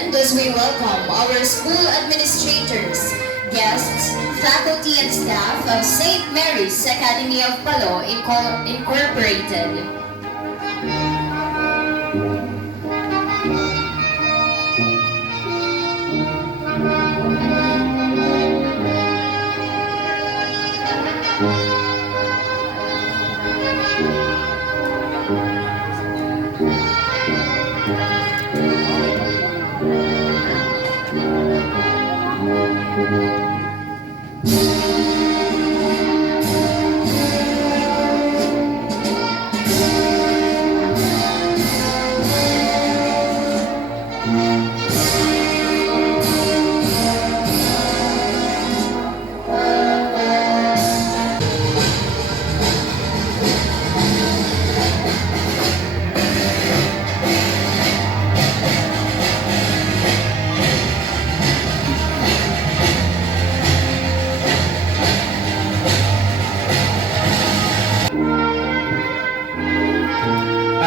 end as we welcome our school administrators, guests, faculty and staff of St. Mary's Academy of Palo Incorporated.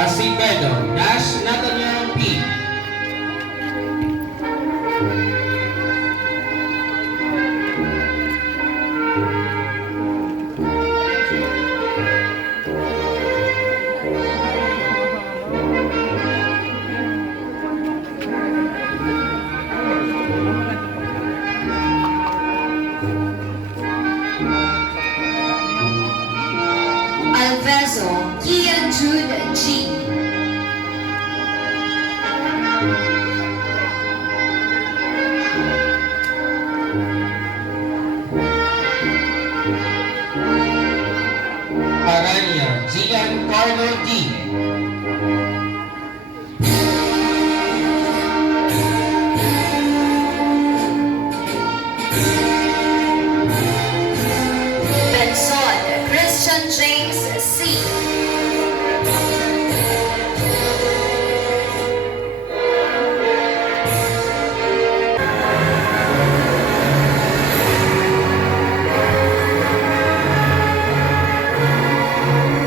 Asibedo, Dash Nathaniel P. Alvezo Kian Jude G. Aranya, Giancarlo D. Benson Christian James C.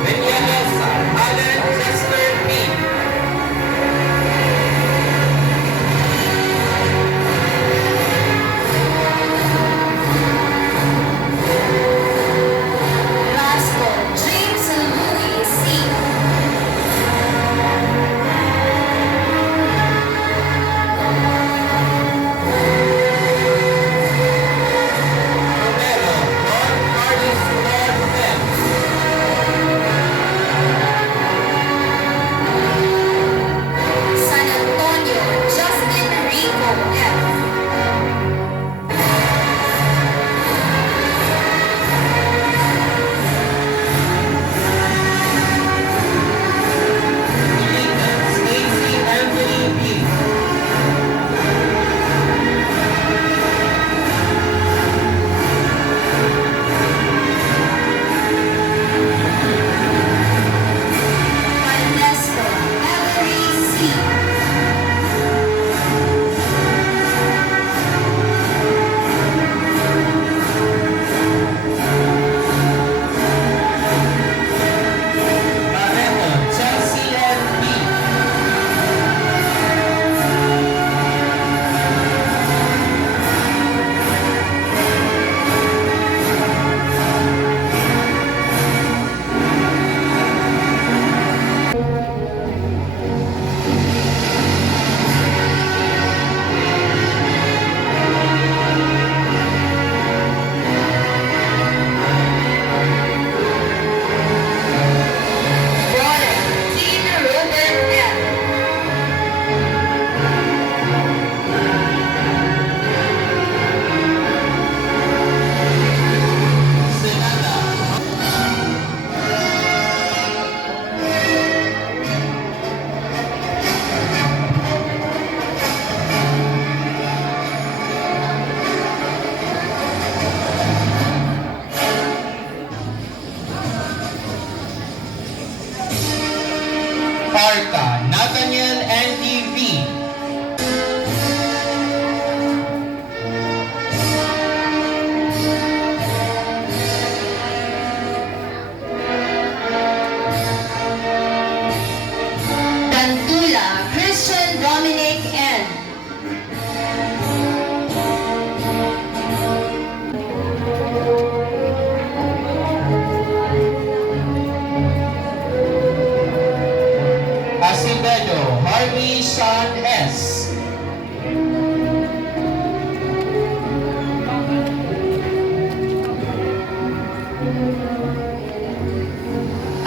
Peñalosa, Alan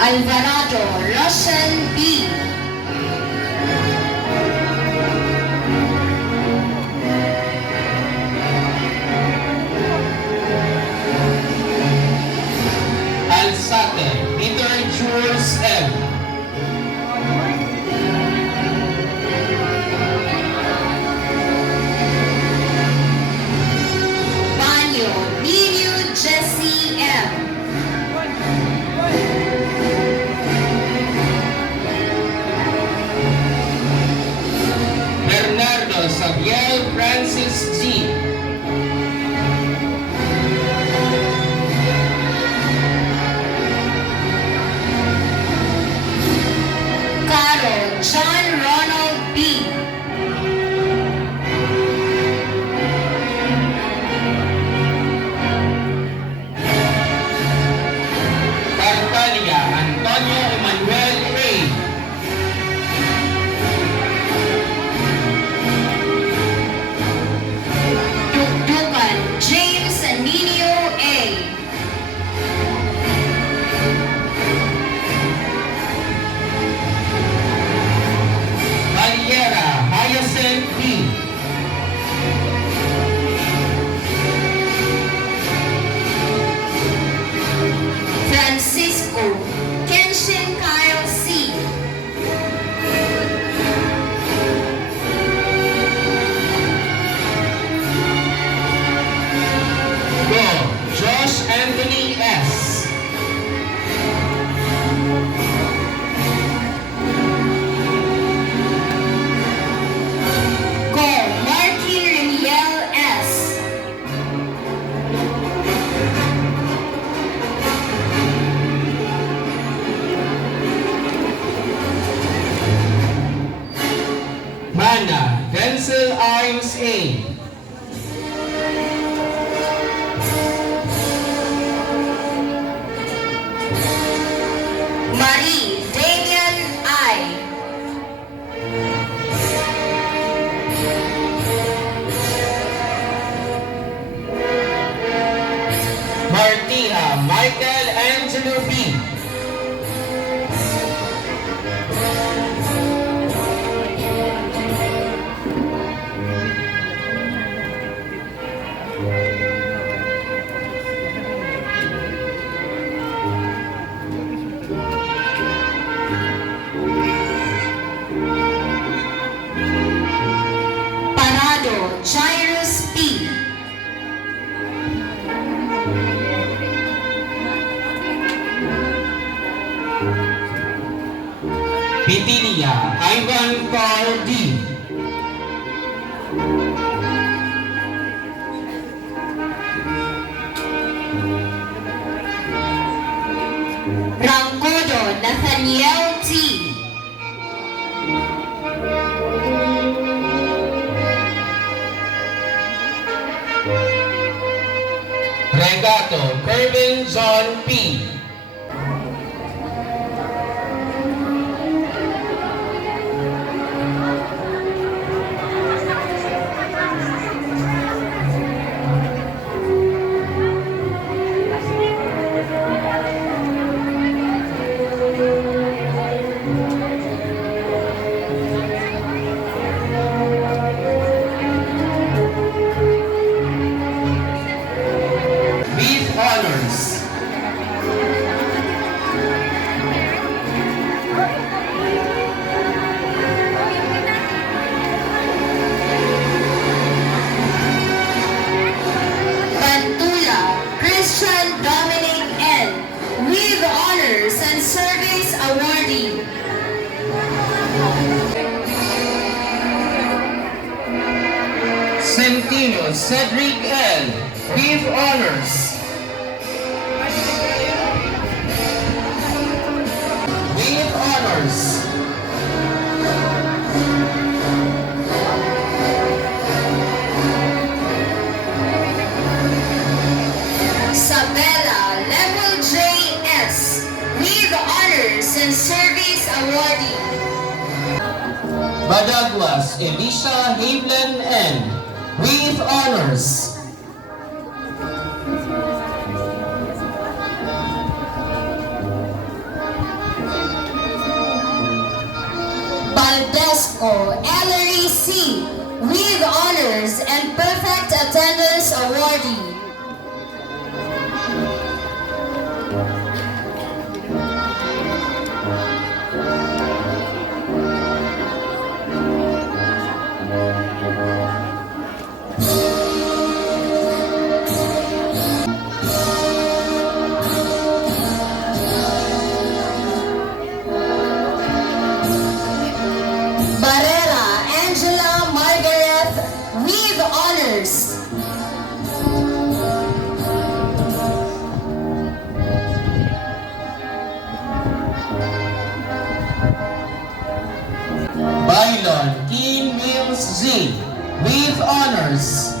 Alvarado Russian B. Alzate, Peter Jules M. Banyo Nino Jesse M. Bernardo Sabiel Francis G. Caro John Ronald B. Bartalia Antonio Emmanuel A. Dukdukan James Nino A. Valiera Hyacinth B. Francisco Kenshin Kyle C. Go Josh Anthony S. Go Martin Remiel S. Mana Denzel Imes A. Marie Damian I. Martia Michael Angelo B. Parado Jairus P. Petilla Ivan Paul D. Rangodo Nathaniel T. Regato Kervin John P. With honors. Bantula Christian Dominic N. With honors and service awardee. Centino Cedric L. With honors. With honors. Sabella Level J.S. With honors and service awardee. Badaguas Elisha Haviland N. With honors. Ellery C. with honors and perfect attendance awardee. Barrera Angela Margaret with honors. Bailon Kim Mills Z with honors.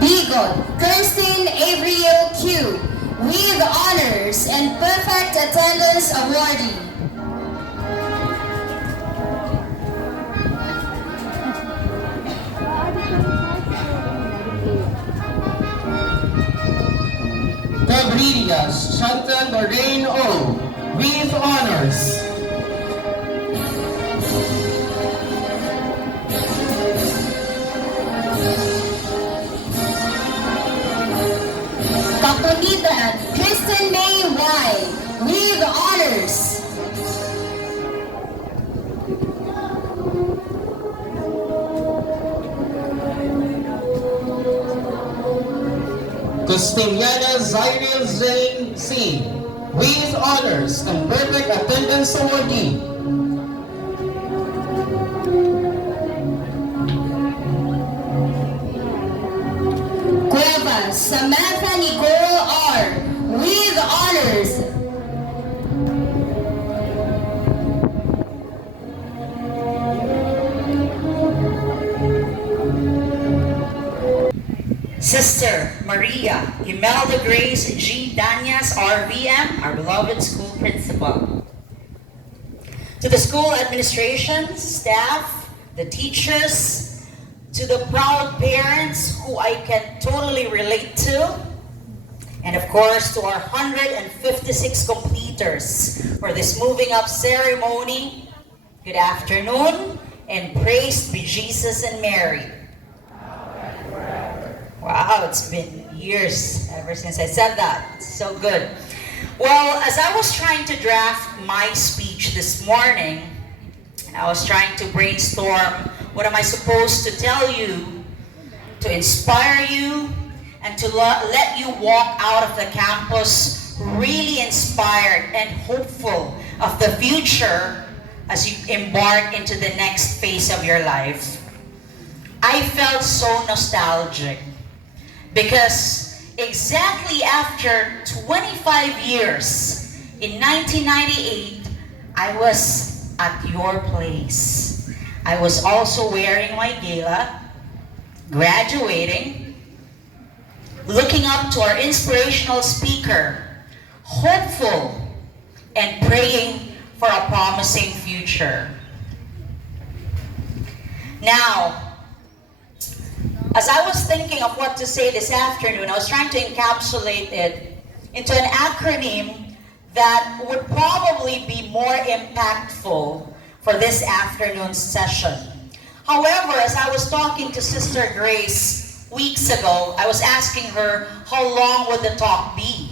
Bigot Kirsten Avriel Q with honors and perfect attendance awardee. Cabrillas Chantal Lorraine O with honors. Kapunita Kristen May Y with honors. Costiniana Zyril Zane C with honors and perfect attendance awardee. Cuevas Samantha Nicole R with honors. Sister Maria Imelda Grace G. Danias, RVM, our beloved school principal. To the school administration, staff, the teachers, to the proud parents who I can totally relate to, and of course to our 156 completers for this moving up ceremony, good afternoon, and praised be Jesus and Mary. Wow, it's been years ever since I said that. So good. Well, as I was trying to draft my speech this morning, and I was trying to brainstorm what am I supposed to tell you to inspire you and to let you walk out of the campus really inspired and hopeful of the future as you embark into the next phase of your life. I felt so nostalgic. Because exactly after 25 years, in 1998, I was at your place. I was also wearing my gala, graduating, looking up to our inspirational speaker, hopeful, and praying for a promising future. Now, as I was thinking of what to say this afternoon, I was trying to encapsulate it into an acronym that would probably be more impactful for this afternoon's session. However, as I was talking to Sister Grace weeks ago, I was asking her how long would the talk be.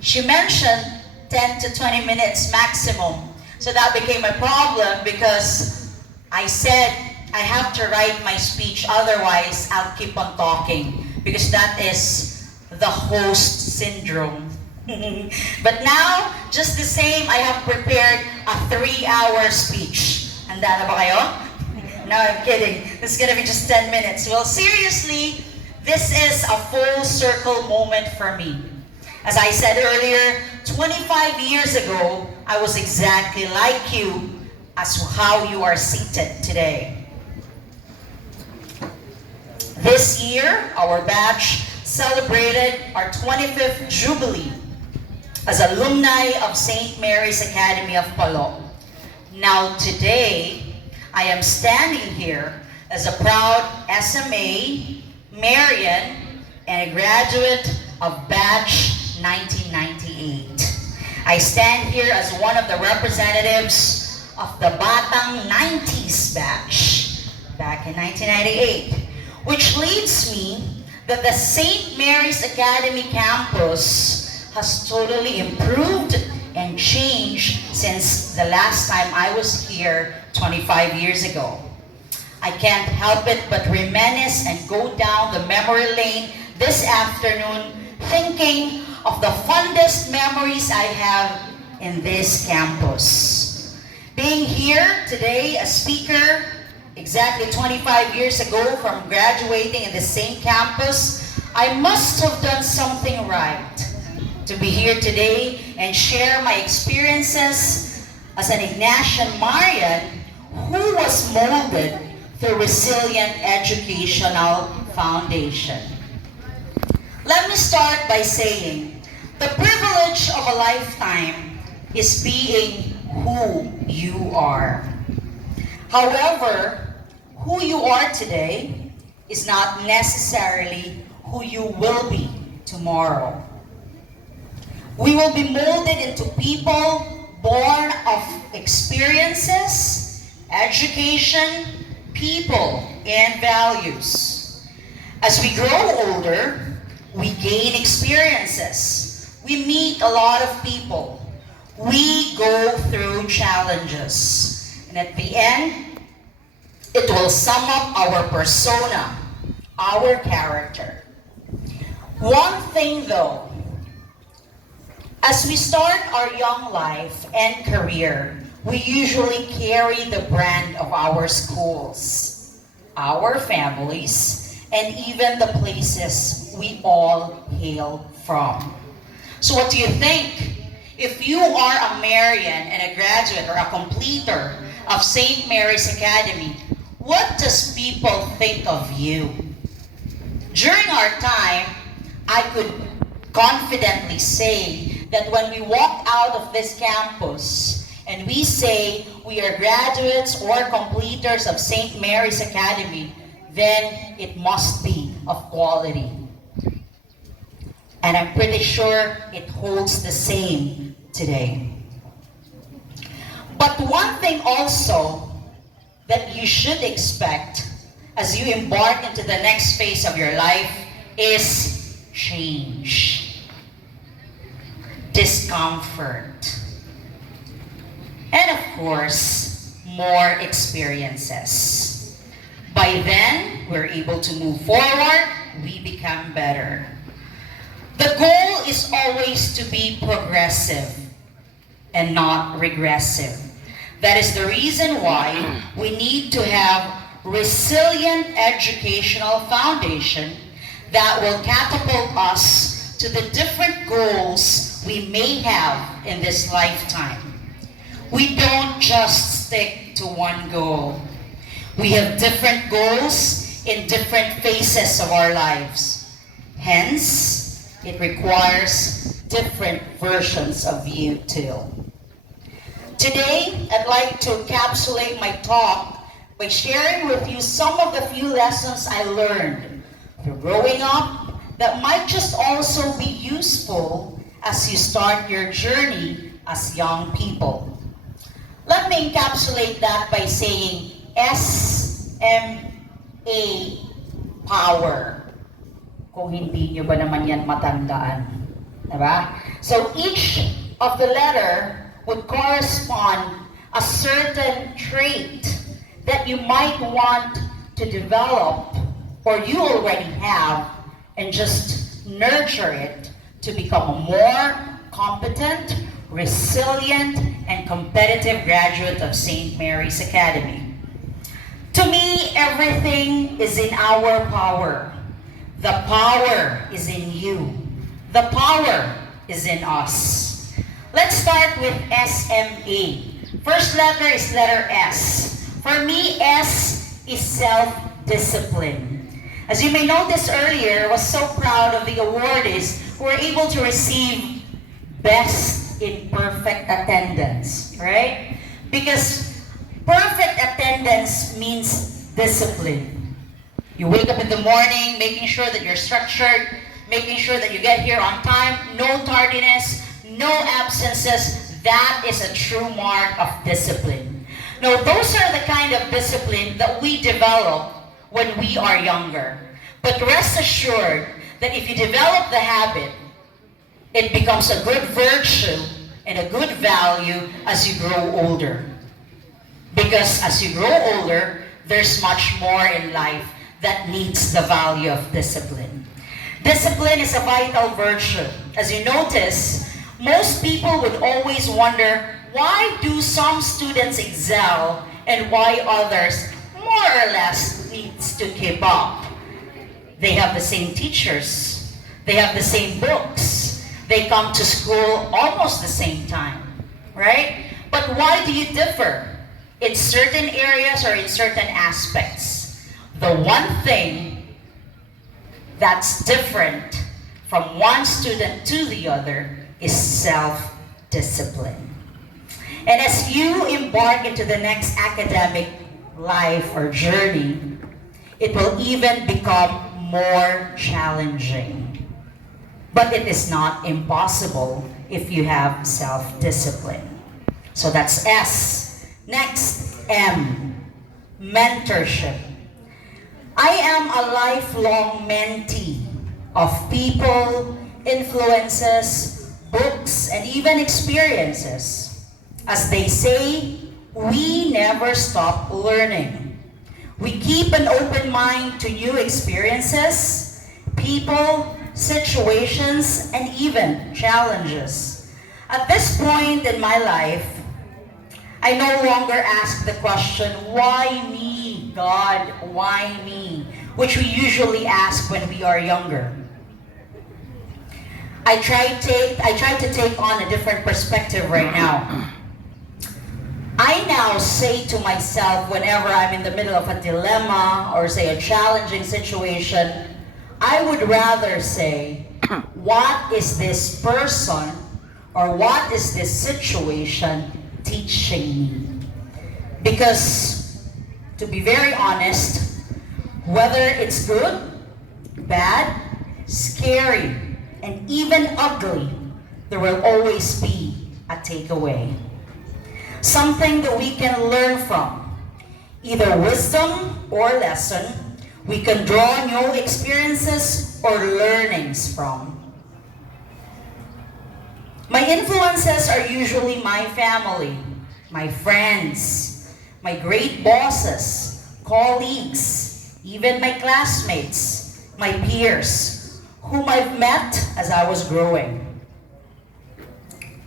She mentioned 10 to 20 minutes maximum. So that became a problem because I said, I have to write my speech, otherwise I'll keep on talking because that is the host syndrome. But now, just the same, I have prepared a 3-hour speech. Handa na ba kayo? No, I'm kidding. This is gonna be just 10 minutes. Well, seriously, this is a full circle moment for me. As I said earlier, 25 years ago, I was exactly like you as how you are seated today. This year, our batch celebrated our 25th Jubilee as alumni of St. Mary's Academy of Palo. Now today, I am standing here as a proud SMA, Marian, and a graduate of batch 1998. I stand here as one of the representatives of the Batang 90s batch back in 1998, which leads me that the St. Mary's Academy campus has totally improved and changed since the last time I was here 25 years ago. I can't help it but reminisce and go down the memory lane this afternoon thinking of the fondest memories I have in this campus. Being here today as speaker exactly 25 years ago from graduating in the same campus, I must have done something right to be here today and share my experiences as an Ignatian Marian who was molded through resilient educational foundation. Let me start by saying the privilege of a lifetime is being who you are. However, who you are today is not necessarily who you will be tomorrow. We will be molded into people born of experiences, education, people, and values. As we grow older, we gain experiences. We meet a lot of people. We go through challenges. And at the end, it will sum up our persona, our character. One thing though, as we start our young life and career, we usually carry the brand of our schools, our families, and even the places we all hail from. So what do you think? If you are a Marian and a graduate or a completer of St. Mary's Academy, what does people think of you? During our time, I could confidently say that when we walk out of this campus and we say we are graduates or completers of St. Mary's Academy, then it must be of quality. And I'm pretty sure it holds the same today. But one thing also that you should expect as you embark into the next phase of your life is change, discomfort, and of course, more experiences. By then, we're able to move forward, we become better. The goal is always to be progressive and not regressive. That is the reason why we need to have resilient educational foundation that will catapult us to the different goals we may have in this lifetime. We don't just stick to one goal. We have different goals in different phases of our lives. Hence, it requires different versions of you too. Today, I'd like to encapsulate my talk by sharing with you some of the few lessons I learned through growing up that might just also be useful as you start your journey as young people. Let me encapsulate that by saying SMA power. Kung hindi nyo ba naman yan matandaan? Diba? So each of the letter would correspond a certain trait that you might want to develop or you already have and just nurture it to become a more competent, resilient, and competitive graduate of St. Mary's Academy. To me, everything is in our power. The power is in you. The power is in us. Let's start with SMA. First letter is letter S. For me, S is self-discipline. As you may notice earlier, I was so proud of the awardees who were able to receive Best in Perfect Attendance, right? Because perfect attendance means discipline. You wake up in the morning, making sure that you're structured, making sure that you get here on time, no tardiness, no absences. That is a true mark of discipline. Now, those are the kind of discipline that we develop when we are younger. But rest assured that if you develop the habit, it becomes a good virtue and a good value as you grow older. Because as you grow older, there's much more in life that needs the value of discipline. Discipline is a vital virtue. As you notice, most people would always wonder, why do some students excel and why others more or less needs to keep up? They have the same teachers. They have the same books. They come to school almost the same time, right? But why do you differ in certain areas or in certain aspects? The one thing that's different from one student to the other is self-discipline. And as you embark into the next academic life or journey, it will even become more challenging. But it is not impossible if you have self-discipline. So that's S. Next, M. Mentorship. I am a lifelong mentee of people, influences, books, and even experiences. As they say, we never stop learning. We keep an open mind to new experiences, people, situations, and even challenges. At this point in my life, I no longer ask the question, why me, God, why me? Which we usually ask when we are younger. I try to take on a different perspective right now. I now say to myself whenever I'm in the middle of a dilemma or say a challenging situation, I would rather say, what is this person or what is this situation teaching me? Because, to be very honest, whether it's good, bad, scary, and even ugly, there will always be a takeaway. Something that we can learn from, either wisdom or lesson, we can draw new experiences or learnings from. My influences are usually my family, my friends, my great bosses, colleagues, even my classmates, my peers, whom I've met as I was growing.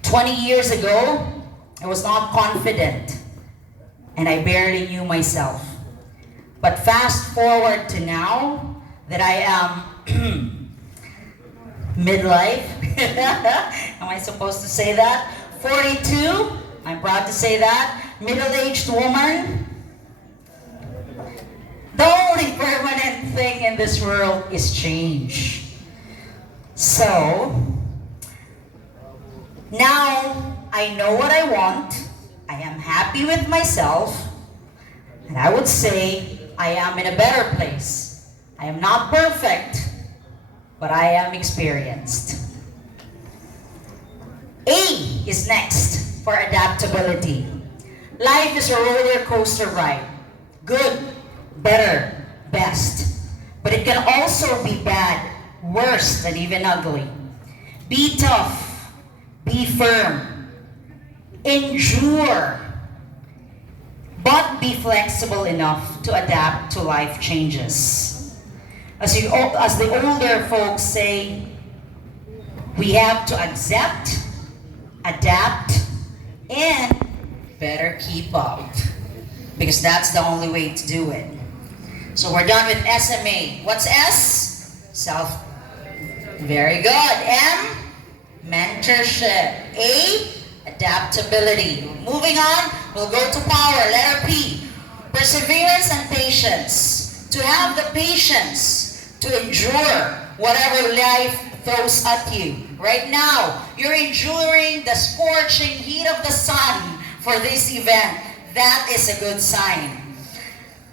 20 years ago, I was not confident and I barely knew myself. But fast forward to now that I am midlife, am I supposed to say that? 42, I'm proud to say that, middle-aged woman. The only permanent thing in this world is change. So, now I know what I want, I am happy with myself, and I would say I am in a better place. I am not perfect, but I am experienced. A is next for adaptability. Life is a roller coaster ride. Good, better, best. But it can also be bad, worse, and even ugly. Be tough, be firm, endure, but be flexible enough to adapt to life changes. As the older folks say, we have to accept, adapt, and better keep up. Because that's the only way to do it. So we're done with SMA. What's S? Self. Very good. M? Mentorship. A? Adaptability. Moving on, we'll go to power. Letter P. Perseverance and patience. To have the patience to endure whatever life throws at you. Right now, you're enduring the scorching heat of the sun for this event. That is a good sign.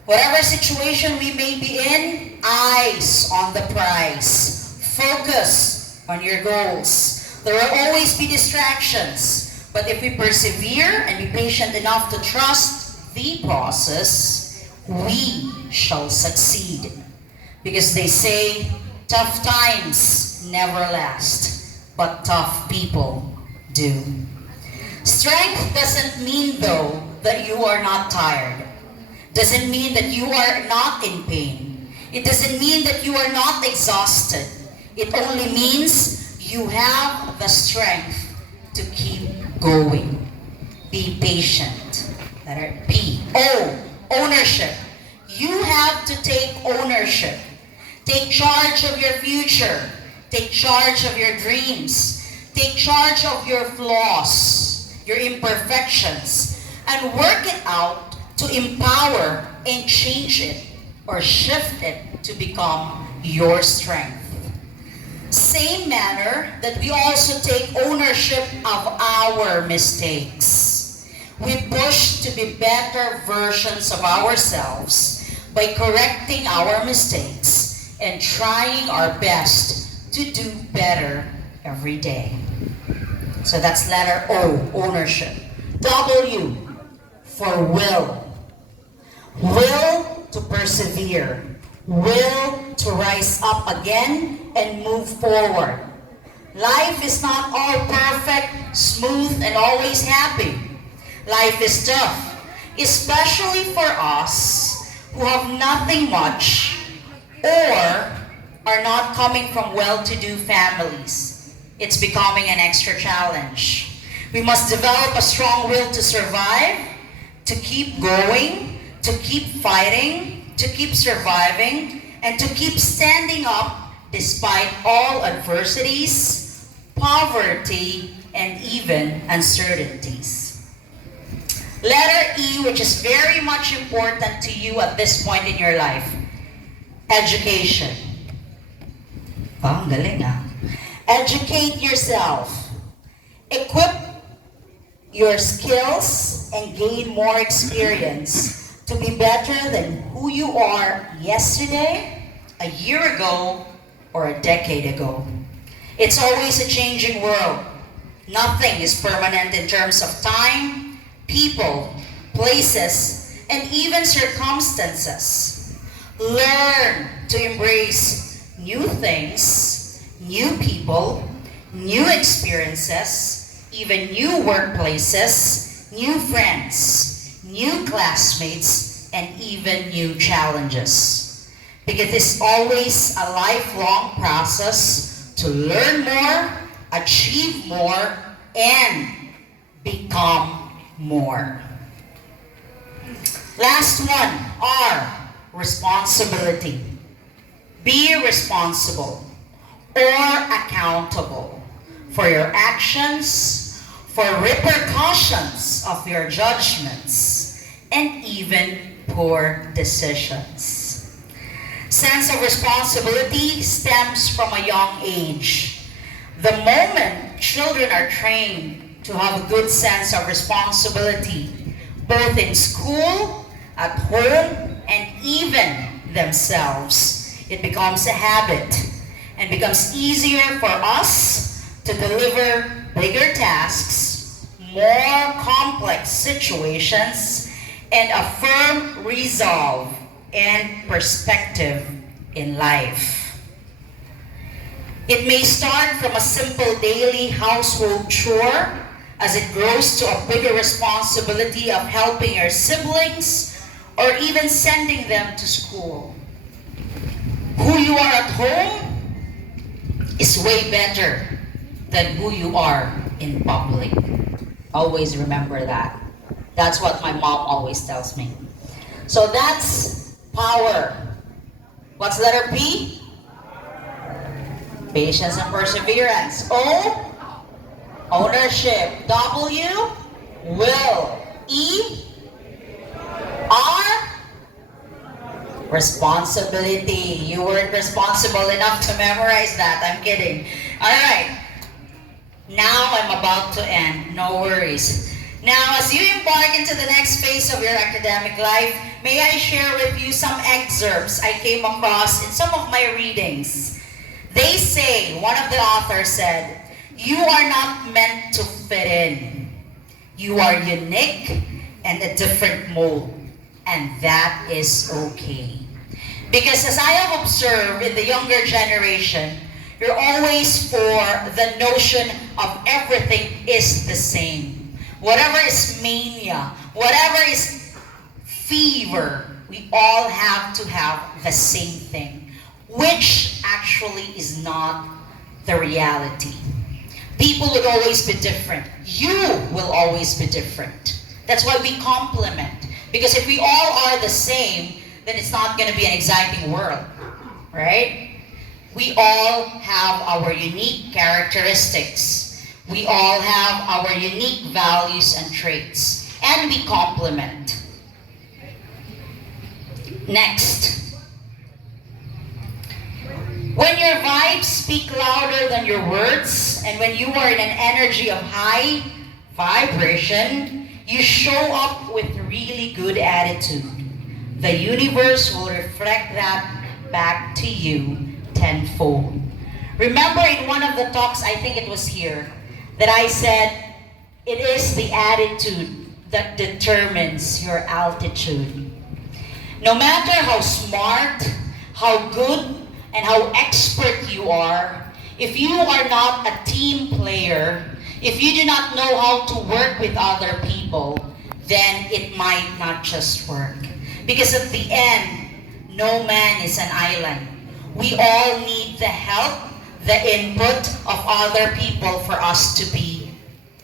Whatever situation we may be in, eyes on the prize. Focus on your goals. There will always be distractions, but if we persevere and be patient enough to trust the process, we shall succeed. Because they say, tough times never last, but tough people do. Strength doesn't mean, though, that you are not tired. Doesn't mean that you are not in pain. It doesn't mean that you are not exhausted. It only means you have the strength to keep going. Be patient. Letter P. O. Ownership. You have to take ownership. Take charge of your future. Take charge of your dreams. Take charge of your flaws, your imperfections, and work it out to empower and change it or shift it to become your strength. Same manner that we also take ownership of our mistakes. We push to be better versions of ourselves by correcting our mistakes and trying our best to do better every day. So that's letter O, ownership. W, for will. Will to persevere. Will to rise up again and move forward. Life is not all perfect, smooth, and always happy. Life is tough, especially for us who have nothing much or are not coming from well-to-do families. It's becoming an extra challenge. We must develop a strong will to survive, to keep going, to keep fighting, to keep surviving, and to keep standing up despite all adversities, poverty, and even uncertainties. Letter E, which is very much important to you at this point in your life. Education. Ang galing ah. Educate yourself. Equip your skills and gain more experience to be better than who you are yesterday, a year ago, or a decade ago. It's always a changing world. Nothing is permanent in terms of time, people, places, and even circumstances. Learn to embrace new things, new people, new experiences, even new workplaces, new friends, new classmates, and even new challenges. Because it's always a lifelong process to learn more, achieve more, and become more. Last one, R, responsibility. Be responsible or accountable for your actions, for repercussions of your judgments, and even poor decisions. Sense of responsibility stems from a young age. The moment children are trained to have a good sense of responsibility, both in school, at home, and even themselves, it becomes a habit and becomes easier for us to deliver bigger tasks, more complex situations, and a firm resolve and perspective in life. It may start from a simple daily household chore as it grows to a bigger responsibility of helping your siblings or even sending them to school. Who you are at home is way better than who you are in public. Always remember that. That's what my mom always tells me. So that's power. What's letter P? Patience and perseverance. O, ownership. W, will. E, R, responsibility. You weren't responsible enough to memorize that. I'm kidding. All right. Now I'm about to end. No worries. Now, as you embark into the next phase of your academic life, may I share with you some excerpts I came across in some of my readings. They say, one of the authors said, you are not meant to fit in. You are unique and a different mold. And that is okay. Because as I have observed in the younger generation, you're always for the notion of everything is the same. Whatever is mania, whatever is fever, we all have to have the same thing, which actually is not the reality. People would always be different. You will always be different. That's why we complement. Because if we all are the same, then it's not going to be an exciting world, right? We all have our unique characteristics. We all have our unique values and traits. And we complement. Next. When your vibes speak louder than your words, and when you are in an energy of high vibration, you show up with really good attitude. The universe will reflect that back to you tenfold. Remember in one of the talks, I think it was here, that I said, it is the attitude that determines your altitude. No matter how smart, how good, and how expert you are, if you are not a team player, if you do not know how to work with other people, then it might not just work. Because at the end, no man is an island. We all need the help, the input of other people for us to be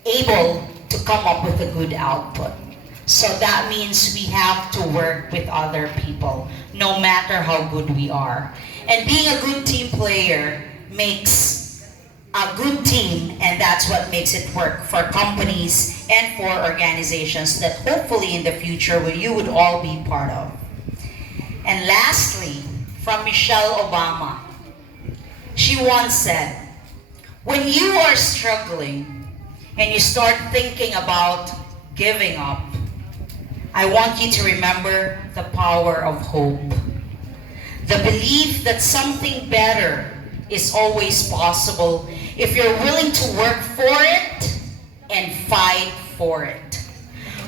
able to come up with a good output. So that means we have to work with other people, no matter how good we are. And being a good team player makes a good team, and that's what makes it work for companies and for organizations that hopefully in the future you would all be part of. And lastly, from Michelle Obama, she once said, when you are struggling and you start thinking about giving up, I want you to remember the power of hope. The belief that something better is always possible if you're willing to work for it and fight for it.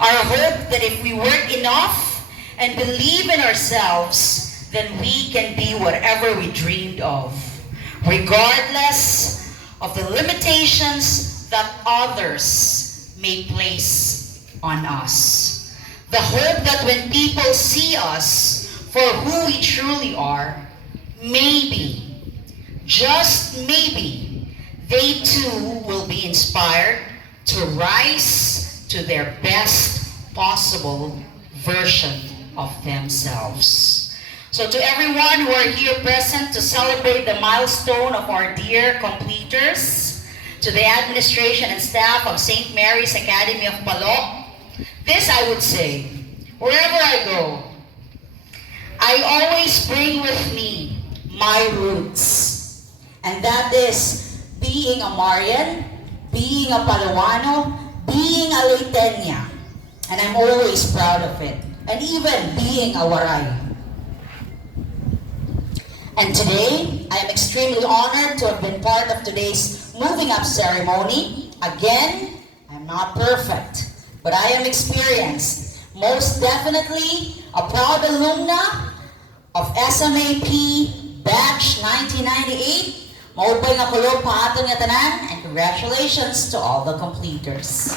Our hope that if we work enough and believe in ourselves, then we can be whatever we dreamed of, regardless of the limitations that others may place on us. The hope that when people see us for who we truly are, maybe, just maybe, they too will be inspired to rise to their best possible version of themselves. So to everyone who are here present to celebrate the milestone of our dear completers, to the administration and staff of St. Mary's Academy of Palo, this I would say, wherever I go, I always bring with me my roots. And that is being a Marian, being a Palawan, being a Leitenya. And I'm always proud of it. And even being a Waray. And today, I am extremely honored to have been part of today's moving up ceremony. Again, I'm not perfect, but I am experienced. Most definitely, a proud alumna of SMAP Batch 1998. Maupay nga kulog pa aton nga tanan, and congratulations to all the completers.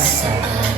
sa